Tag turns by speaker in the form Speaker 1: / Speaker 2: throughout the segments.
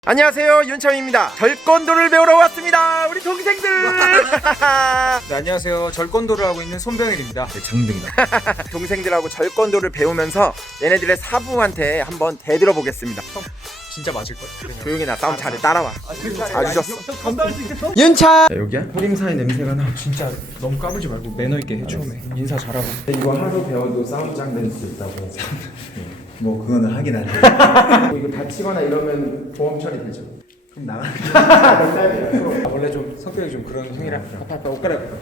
Speaker 1: 안녕하세요, 윤창입니다. 절권도를 배우러 왔습니다. 우리 동생들.
Speaker 2: 네, 안녕하세요. 절권도를 하고 있는 손병일입니다. 네, 장민입니다.
Speaker 1: 동생들하고 절권도를 배우면서 얘네들의 사부한테 한번 대들어 보겠습니다.
Speaker 2: 진짜 맞을걸?
Speaker 1: 조용히 나, 싸움 잘해, 따라와. 아주 좋았어.
Speaker 2: 감당할 수 있겠어?
Speaker 1: 윤차. 여기야? 호림사의 냄새가 나.
Speaker 2: 진짜 너무 까불지 말고 매너 있게 해. 처음에 인사 잘하고.
Speaker 1: 이거 하루 배워도 싸움장 될 수 있다고.
Speaker 3: 뭐 그거는 하긴 하죠.
Speaker 1: 이거 다치거나 이러면 보험 처리되죠.
Speaker 3: 그럼 나가.
Speaker 2: 원래 좀 성격이 좀 그런 형이라. 옷 갈아입고.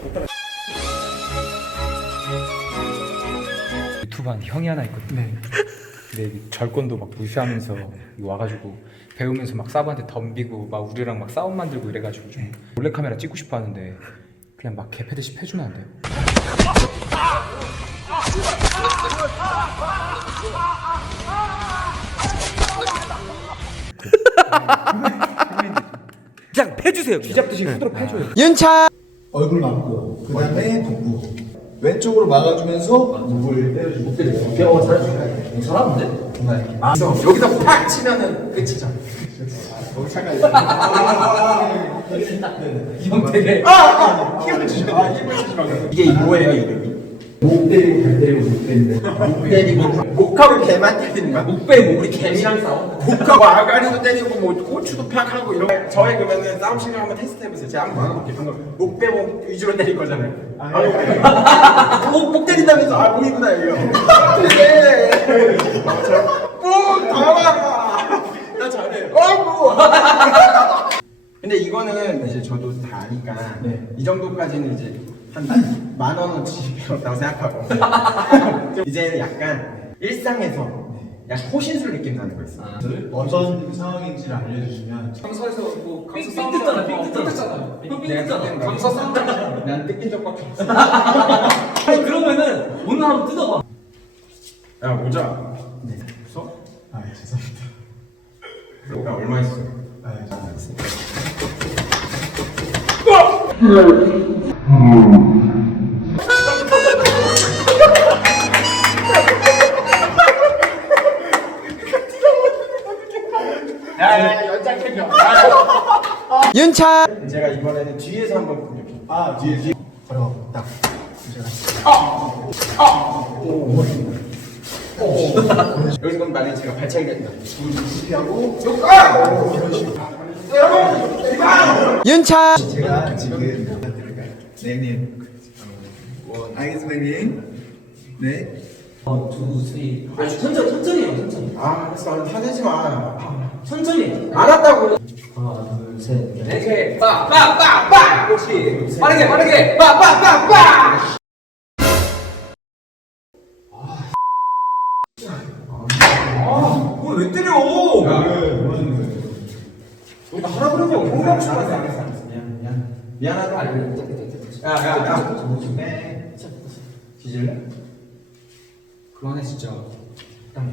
Speaker 2: 유튜브 한 형이 하나 있거든. 네. 근데 절권도 막 무시하면서 와가지고 배우면서 막 사부한테 덤비고 막 우리랑 막 싸움 만들고 이래가지고 좀 몰래카메라 찍고 싶어 하는데 그냥 막 개패듯이 패주면 안 돼요. 그냥 패주세요. 쥐잡듯이 후드로 패줘요.
Speaker 1: 윤차.
Speaker 3: 얼굴 막고 그다음에 복부 왼쪽으로 막아주면서 목을 때려주고 뼈가 살아주고 잘하는데? 정말
Speaker 1: 여기서 팍 치면은 끝이죠.
Speaker 3: 거기 잠깐
Speaker 1: 형 되게
Speaker 3: 힘을 주시면 힘을 주시면
Speaker 1: 이게 뭐예요, 이름이?
Speaker 3: 목 때리고 발 때리고 목 때리는데
Speaker 1: 목 때리고 목하고 개만 때리는 거야? 목 빼고 우리 개미랑 싸워? 목하고 아가리도 때리고 뭐 고추도 팍 하고 이런 거. 저희 그러면은 싸움 실력 한번 테스트 해보세요. 제가 한번 알아볼게요. 방금 목 빼고 위주로 때릴 거잖아요. 목 때린다면서 목이구나 이거. 네. 목 당황하다. 나 잘해. 목. 근데 이거는 이제 저도 다 아니까 이 정도까지는 이제 한 10,000원어치 배웠다고 생각하고 이제 약간 일상에서 약간 호신술 느낌 나는 거 있어.
Speaker 3: 어떤 상황인지를 알려주시면
Speaker 2: 강사에서 뭐 강사 싸움 삐끗잖아. 삐끗잖아. 강사 싸움.
Speaker 1: 난 뜯긴 적밖에 없어.
Speaker 4: 아니 그러면은 오늘 한번 뜯어봐.
Speaker 1: 야 모자.
Speaker 3: 네.
Speaker 1: 써?
Speaker 3: 아 죄송합니다.
Speaker 1: 야 얼마 했어?
Speaker 3: 아 죄송합니다.
Speaker 1: 윤차. 제가 이번에는 뒤에서 한번 공격해.
Speaker 3: 아 뒤에 걸어 딱
Speaker 1: 여기서 그럼 만약에 제가 발차기 된다.
Speaker 3: 피하고
Speaker 1: 윤차.
Speaker 3: 제가 지금 부탁드릴까요? 네 형님. 알겠습니다 형님. 네.
Speaker 4: 투, 쓰리. 아니 천천히 해요, 천천히.
Speaker 1: 아 알았어, 화내지 마.
Speaker 4: 천천히.
Speaker 1: 알았다고.
Speaker 4: 하나, 둘, 셋, 넷.
Speaker 2: 이렇게 빠빠빠빠. 그렇지. 빠르게 빠빠빠빠. 왜 때려?
Speaker 1: 나 하라 그러냐고. 공격 좀 하자. 미안하다. 야야야. 네. 뒤질래?
Speaker 2: 그만해 진짜.
Speaker 1: 그만.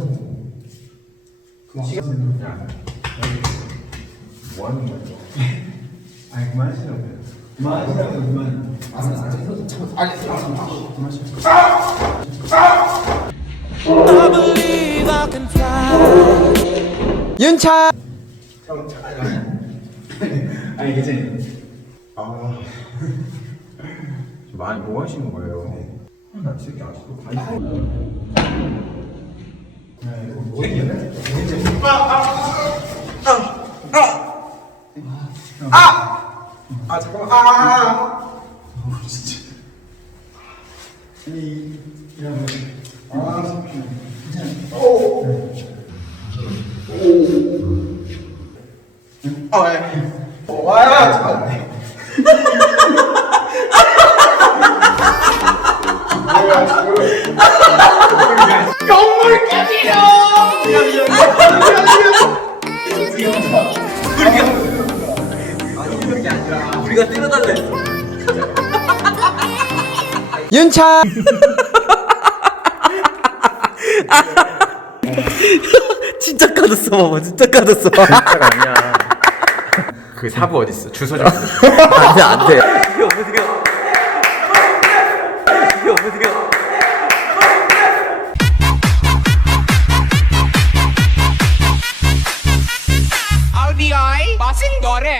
Speaker 1: 야. 뭐 하는 거야?
Speaker 3: 아 그만하시라고요. 그만하시라고 그만.
Speaker 1: 윤차.
Speaker 3: 아니 괜찮아요.
Speaker 1: 아. 많이 뭐 하시는 거예요? 나 새끼 아직도 아 잠깐만.
Speaker 3: 진짜. 아니 이러면
Speaker 1: 와야 잠깐.
Speaker 4: 우리가 때려달래.
Speaker 1: 윤차.
Speaker 4: 진짜 까졌어, 봐봐. 진짜 까졌어.
Speaker 1: 진짜가 아니야. 그 사부 어디 있어? 주소 좀.
Speaker 4: 안돼, 안돼. 이거 보세요. 이거 보세요.
Speaker 5: 터진 거래.